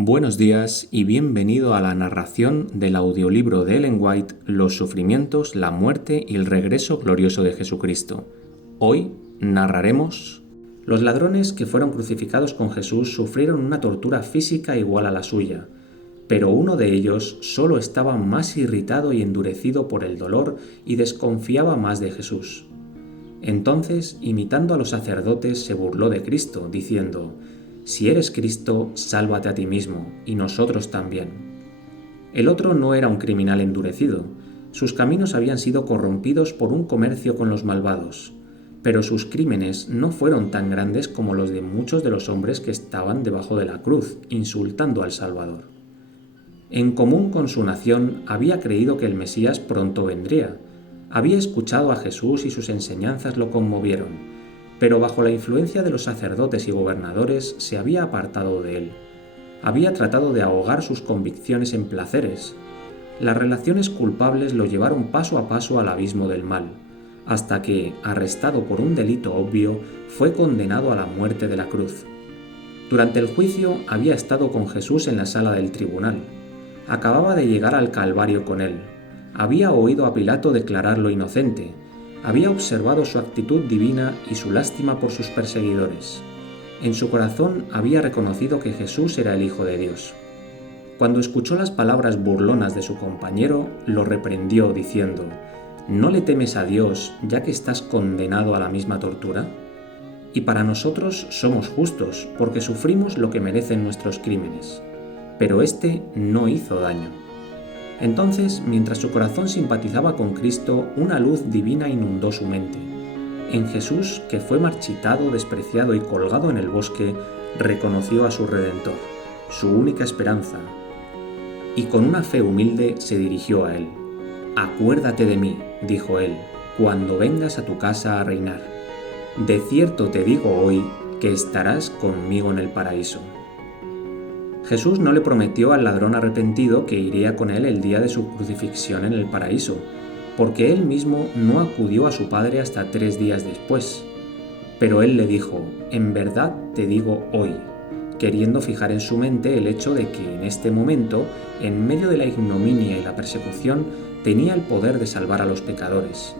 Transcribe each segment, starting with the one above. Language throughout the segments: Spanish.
Buenos días y bienvenido a la narración del audiolibro de Ellen White, Los sufrimientos, la muerte y el regreso glorioso de Jesucristo. Hoy narraremos: los ladrones que fueron crucificados con Jesús sufrieron una tortura física igual a la suya, pero uno de ellos solo estaba más irritado y endurecido por el dolor y desconfiaba más de Jesús. Entonces, imitando a los sacerdotes, se burló de Cristo, diciendo: «Si eres Cristo, sálvate a ti mismo, y nosotros también». El otro no era un criminal endurecido. Sus caminos habían sido corrompidos por un comercio con los malvados, pero sus crímenes no fueron tan grandes como los de muchos de los hombres que estaban debajo de la cruz, insultando al Salvador. En común con su nación, había creído que el Mesías pronto vendría. Había escuchado a Jesús y sus enseñanzas lo conmovieron, pero bajo la influencia de los sacerdotes y gobernadores se había apartado de él. Había tratado de ahogar sus convicciones en placeres. Las relaciones culpables lo llevaron paso a paso al abismo del mal, hasta que, arrestado por un delito obvio, fue condenado a la muerte de la cruz. Durante el juicio había estado con Jesús en la sala del tribunal. Acababa de llegar al Calvario con él. Había oído a Pilato declararlo inocente. Había observado su actitud divina y su lástima por sus perseguidores. En su corazón había reconocido que Jesús era el Hijo de Dios. Cuando escuchó las palabras burlonas de su compañero, lo reprendió diciendo: «¿No le temes a Dios, ya que estás condenado a la misma tortura? Y para nosotros somos justos, porque sufrimos lo que merecen nuestros crímenes. Pero este no hizo daño». Entonces, mientras su corazón simpatizaba con Cristo, una luz divina inundó su mente. En Jesús, que fue marchitado, despreciado y colgado en el bosque, reconoció a su Redentor, su única esperanza, y con una fe humilde se dirigió a él. «Acuérdate de mí», dijo él, «cuando vengas a tu casa a reinar. De cierto te digo hoy que estarás conmigo en el paraíso». Jesús no le prometió al ladrón arrepentido que iría con él el día de su crucifixión en el paraíso, porque él mismo no acudió a su Padre hasta 3 días después. Pero él le dijo: «En verdad te digo hoy», queriendo fijar en su mente el hecho de que en este momento, en medio de la ignominia y la persecución, tenía el poder de salvar a los pecadores.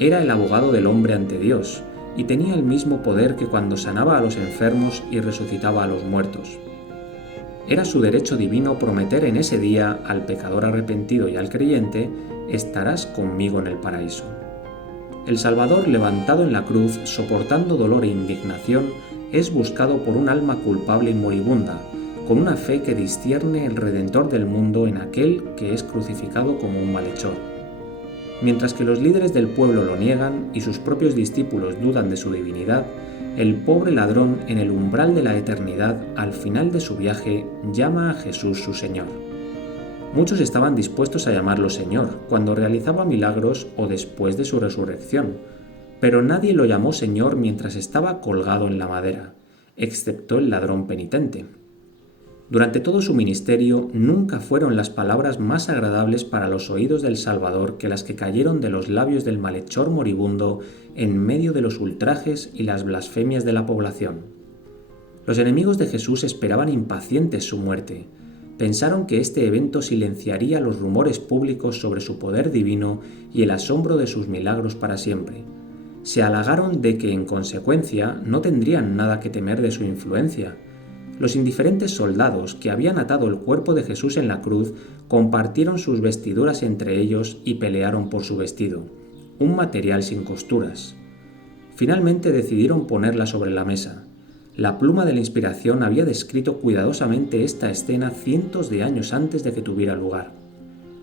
Era el abogado del hombre ante Dios, y tenía el mismo poder que cuando sanaba a los enfermos y resucitaba a los muertos. Era su derecho divino prometer en ese día al pecador arrepentido y al creyente: «Estarás conmigo en el paraíso». El Salvador, levantado en la cruz, soportando dolor e indignación, es buscado por un alma culpable y moribunda, con una fe que discierne el Redentor del mundo en aquel que es crucificado como un malhechor. Mientras que los líderes del pueblo lo niegan y sus propios discípulos dudan de su divinidad, el pobre ladrón, en el umbral de la eternidad, al final de su viaje, llama a Jesús su Señor. Muchos estaban dispuestos a llamarlo Señor cuando realizaba milagros o después de su resurrección, pero nadie lo llamó Señor mientras estaba colgado en la madera, excepto el ladrón penitente. Durante todo su ministerio, nunca fueron las palabras más agradables para los oídos del Salvador que las que cayeron de los labios del malhechor moribundo en medio de los ultrajes y las blasfemias de la población. Los enemigos de Jesús esperaban impacientes su muerte. Pensaron que este evento silenciaría los rumores públicos sobre su poder divino y el asombro de sus milagros para siempre. Se halagaron de que, en consecuencia, no tendrían nada que temer de su influencia. Los indiferentes soldados que habían atado el cuerpo de Jesús en la cruz compartieron sus vestiduras entre ellos y pelearon por su vestido, un material sin costuras. Finalmente decidieron ponerla sobre la mesa. La pluma de la inspiración había descrito cuidadosamente esta escena cientos de años antes de que tuviera lugar.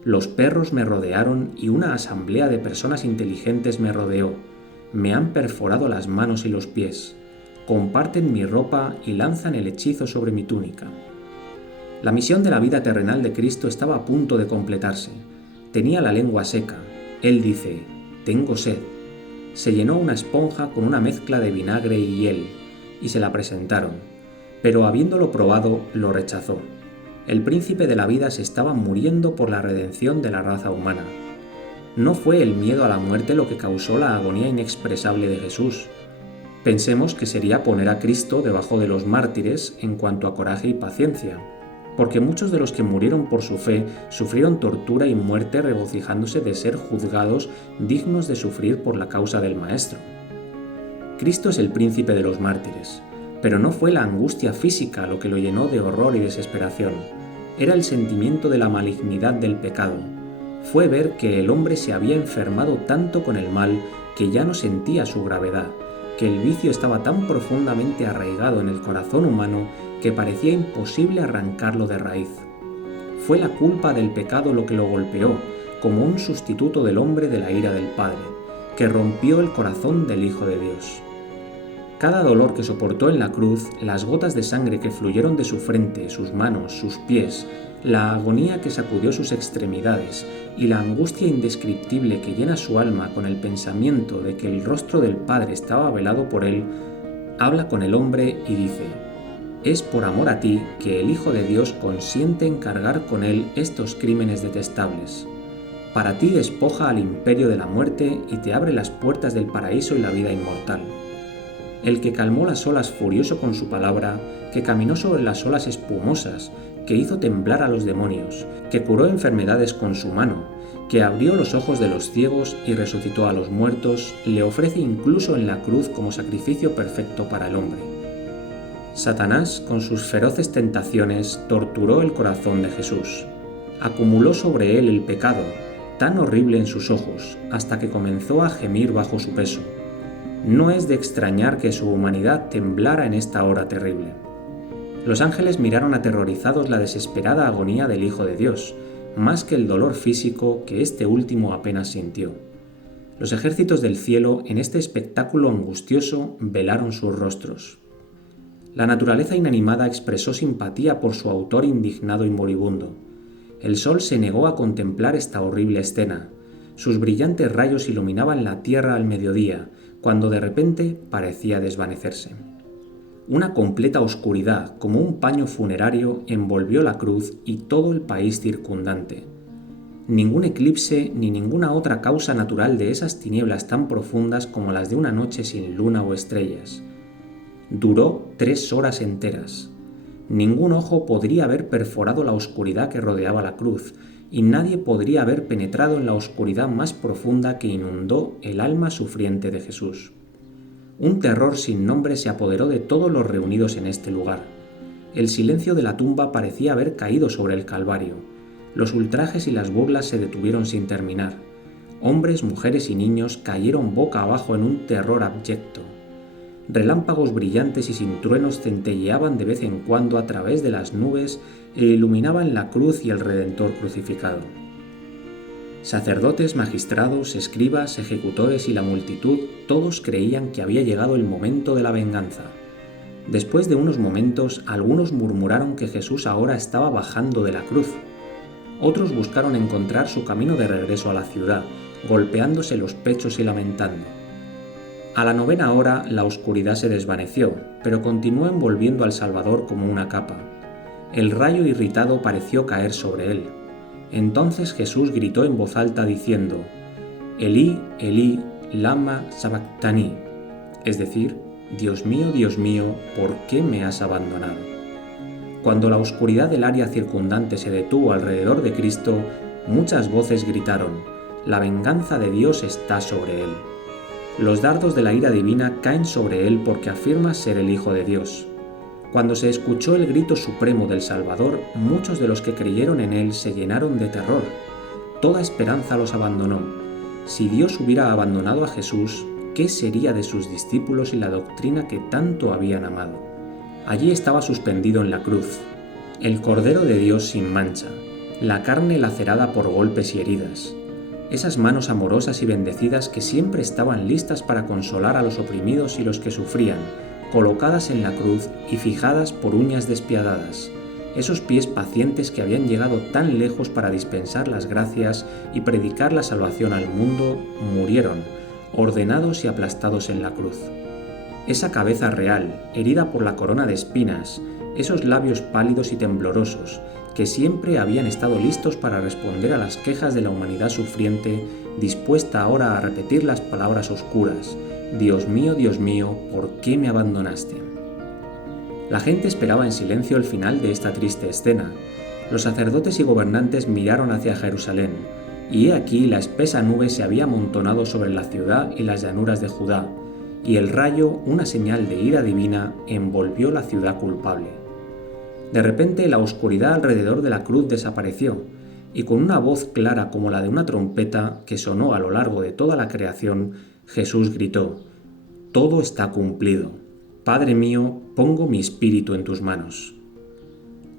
«Los perros me rodearon y una asamblea de personas inteligentes me rodeó. Me han perforado las manos y los pies. Comparten mi ropa y lanzan el hechizo sobre mi túnica». La misión de la vida terrenal de Cristo estaba a punto de completarse. Tenía la lengua seca. Él dice: «Tengo sed». Se llenó una esponja con una mezcla de vinagre y hiel, y se la presentaron, pero habiéndolo probado, lo rechazó. El príncipe de la vida se estaba muriendo por la redención de la raza humana. No fue el miedo a la muerte lo que causó la agonía inexpresable de Jesús. Pensemos que sería poner a Cristo debajo de los mártires en cuanto a coraje y paciencia. porque muchos de los que murieron por su fe sufrieron tortura y muerte regocijándose de ser juzgados dignos de sufrir por la causa del Maestro. Cristo es el príncipe de los mártires, pero no fue la angustia física lo que lo llenó de horror y desesperación, era el sentimiento de la malignidad del pecado. Fue ver que el hombre se había enfermado tanto con el mal que ya no sentía su gravedad, que el vicio estaba tan profundamente arraigado en el corazón humano que parecía imposible arrancarlo de raíz. Fue la culpa del pecado lo que lo golpeó, como un sustituto del hombre de la ira del Padre, que rompió el corazón del Hijo de Dios. Cada dolor que soportó en la cruz, las gotas de sangre que fluyeron de su frente, sus manos, sus pies, la agonía que sacudió sus extremidades y la angustia indescriptible que llena su alma con el pensamiento de que el rostro del Padre estaba velado por él, habla con el hombre y dice: «Es por amor a ti que el Hijo de Dios consiente en cargar con él estos crímenes detestables. Para ti despoja al imperio de la muerte y te abre las puertas del paraíso y la vida inmortal. El que calmó las olas furioso con su palabra, que caminó sobre las olas espumosas, que hizo temblar a los demonios, que curó enfermedades con su mano, que abrió los ojos de los ciegos y resucitó a los muertos, le ofrece incluso en la cruz como sacrificio perfecto para el hombre». Satanás, con sus feroces tentaciones, torturó el corazón de Jesús. Acumuló sobre él el pecado, tan horrible en sus ojos, hasta que comenzó a gemir bajo su peso. No es de extrañar que su humanidad temblara en esta hora terrible. Los ángeles miraron aterrorizados la desesperada agonía del Hijo de Dios, más que el dolor físico que este último apenas sintió. Los ejércitos del cielo, en este espectáculo angustioso, velaron sus rostros. La naturaleza inanimada expresó simpatía por su autor indignado y moribundo. El sol se negó a contemplar esta horrible escena. Sus brillantes rayos iluminaban la tierra al mediodía, cuando de repente parecía desvanecerse. Una completa oscuridad, como un paño funerario, envolvió la cruz y todo el país circundante. Ningún eclipse ni ninguna otra causa natural de esas tinieblas tan profundas como las de una noche sin luna o estrellas. Duró 3 horas enteras. Ningún ojo podría haber perforado la oscuridad que rodeaba la cruz, y nadie podría haber penetrado en la oscuridad más profunda que inundó el alma sufriente de Jesús. Un terror sin nombre se apoderó de todos los reunidos en este lugar. El silencio de la tumba parecía haber caído sobre el Calvario. Los ultrajes y las burlas se detuvieron sin terminar. Hombres, mujeres y niños cayeron boca abajo en un terror abyecto. Relámpagos brillantes y sin truenos centelleaban de vez en cuando a través de las nubes e iluminaban la cruz y el Redentor crucificado. Sacerdotes, magistrados, escribas, ejecutores y la multitud, todos creían que había llegado el momento de la venganza. Después de unos momentos, algunos murmuraron que Jesús ahora estaba bajando de la cruz. Otros buscaron encontrar su camino de regreso a la ciudad, golpeándose los pechos y lamentando. A la 9ª hora la oscuridad se desvaneció, pero continuó envolviendo al Salvador como una capa. El rayo irritado pareció caer sobre él. Entonces Jesús gritó en voz alta diciendo: «Elí, Elí, lama sabactani», es decir, Dios mío, ¿por qué me has abandonado?». Cuando la oscuridad del área circundante se detuvo alrededor de Cristo, muchas voces gritaron: «La venganza de Dios está sobre él». Los dardos de la ira divina caen sobre él porque afirma ser el Hijo de Dios. Cuando se escuchó el grito supremo del Salvador, muchos de los que creyeron en él se llenaron de terror. Toda esperanza los abandonó. Si Dios hubiera abandonado a Jesús, ¿qué sería de sus discípulos y la doctrina que tanto habían amado? Allí estaba suspendido en la cruz, el Cordero de Dios sin mancha, la carne lacerada por golpes y heridas. Esas manos amorosas y bendecidas que siempre estaban listas para consolar a los oprimidos y los que sufrían, colocadas en la cruz y fijadas por uñas despiadadas. Esos pies pacientes que habían llegado tan lejos para dispensar las gracias y predicar la salvación al mundo, murieron, ordenados y aplastados en la cruz. Esa cabeza real, herida por la corona de espinas, esos labios pálidos y temblorosos, que siempre habían estado listos para responder a las quejas de la humanidad sufriente, dispuesta ahora a repetir las palabras oscuras: «Dios mío, ¿por qué me abandonaste?». La gente esperaba en silencio el final de esta triste escena. Los sacerdotes y gobernantes miraron hacia Jerusalén, y he aquí la espesa nube se había amontonado sobre la ciudad y las llanuras de Judá, y el rayo, una señal de ira divina, envolvió la ciudad culpable. De repente la oscuridad alrededor de la cruz desapareció, y con una voz clara como la de una trompeta que sonó a lo largo de toda la creación, Jesús gritó: «Todo está cumplido. Padre mío, pongo mi espíritu en tus manos».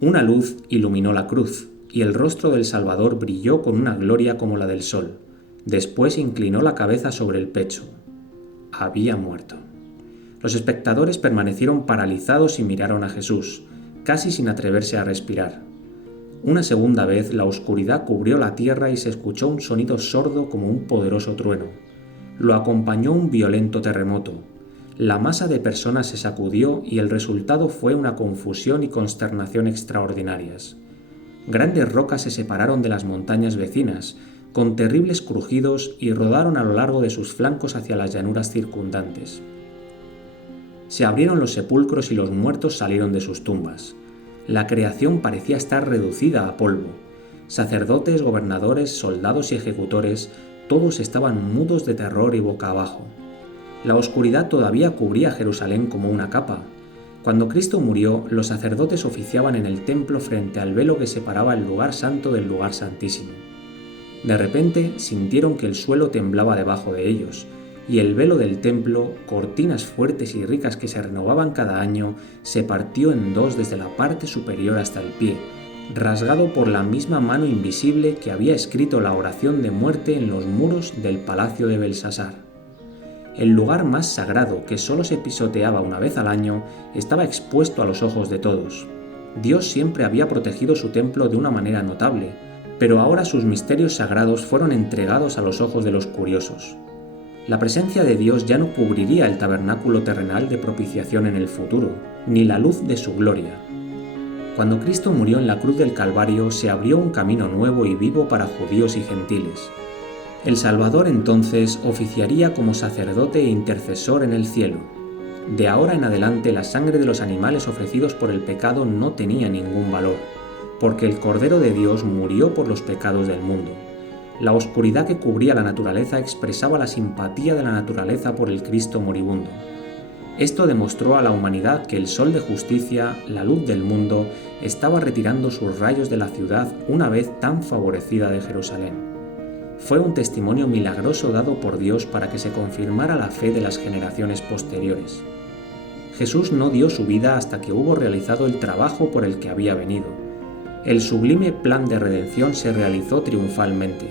Una luz iluminó la cruz, y el rostro del Salvador brilló con una gloria como la del sol. Después inclinó la cabeza sobre el pecho. Había muerto. Los espectadores permanecieron paralizados y miraron a Jesús, casi sin atreverse a respirar. Una segunda vez la oscuridad cubrió la tierra y se escuchó un sonido sordo como un poderoso trueno. Lo acompañó un violento terremoto. La masa de personas se sacudió y el resultado fue una confusión y consternación extraordinarias. Grandes rocas se separaron de las montañas vecinas, con terribles crujidos, y rodaron a lo largo de sus flancos hacia las llanuras circundantes. Se abrieron los sepulcros y los muertos salieron de sus tumbas. La creación parecía estar reducida a polvo. Sacerdotes, gobernadores, soldados y ejecutores, todos estaban mudos de terror y boca abajo. La oscuridad todavía cubría Jerusalén como una capa. Cuando Cristo murió, los sacerdotes oficiaban en el templo frente al velo que separaba el lugar santo del lugar santísimo. De repente sintieron que el suelo temblaba debajo de ellos, y el velo del templo, cortinas fuertes y ricas que se renovaban cada año, se partió en dos desde la parte superior hasta el pie, rasgado por la misma mano invisible que había escrito la oración de muerte en los muros del palacio de Belsasar. El lugar más sagrado, que solo se pisoteaba una vez al año, estaba expuesto a los ojos de todos. Dios siempre había protegido su templo de una manera notable, pero ahora sus misterios sagrados fueron entregados a los ojos de los curiosos. La presencia de Dios ya no cubriría el tabernáculo terrenal de propiciación en el futuro, ni la luz de su gloria. Cuando Cristo murió en la cruz del Calvario, se abrió un camino nuevo y vivo para judíos y gentiles. El Salvador entonces oficiaría como sacerdote e intercesor en el cielo. De ahora en adelante la sangre de los animales ofrecidos por el pecado no tenía ningún valor, porque el Cordero de Dios murió por los pecados del mundo. La oscuridad que cubría la naturaleza expresaba la simpatía de la naturaleza por el Cristo moribundo. Esto demostró a la humanidad que el sol de justicia, la luz del mundo, estaba retirando sus rayos de la ciudad una vez tan favorecida de Jerusalén. Fue un testimonio milagroso dado por Dios para que se confirmara la fe de las generaciones posteriores. Jesús no dio su vida hasta que hubo realizado el trabajo por el que había venido. El sublime plan de redención se realizó triunfalmente.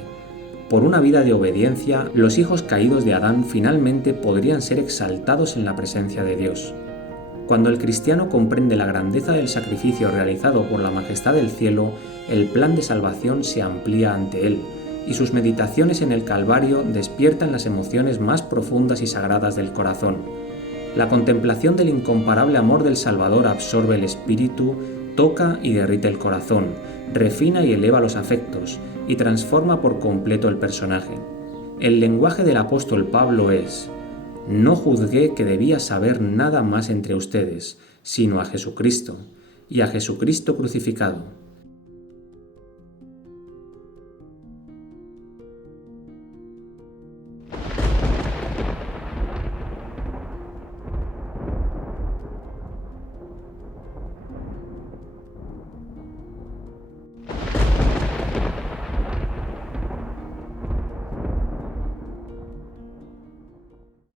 Por una vida de obediencia, los hijos caídos de Adán finalmente podrían ser exaltados en la presencia de Dios. Cuando el cristiano comprende la grandeza del sacrificio realizado por la majestad del cielo, el plan de salvación se amplía ante él, y sus meditaciones en el Calvario despiertan las emociones más profundas y sagradas del corazón. La contemplación del incomparable amor del Salvador absorbe el espíritu, toca y derrite el corazón, refina y eleva los afectos, y transforma por completo el personaje. El lenguaje del apóstol Pablo es: «No juzgué que debía saber nada más entre ustedes, sino a Jesucristo, y a Jesucristo crucificado».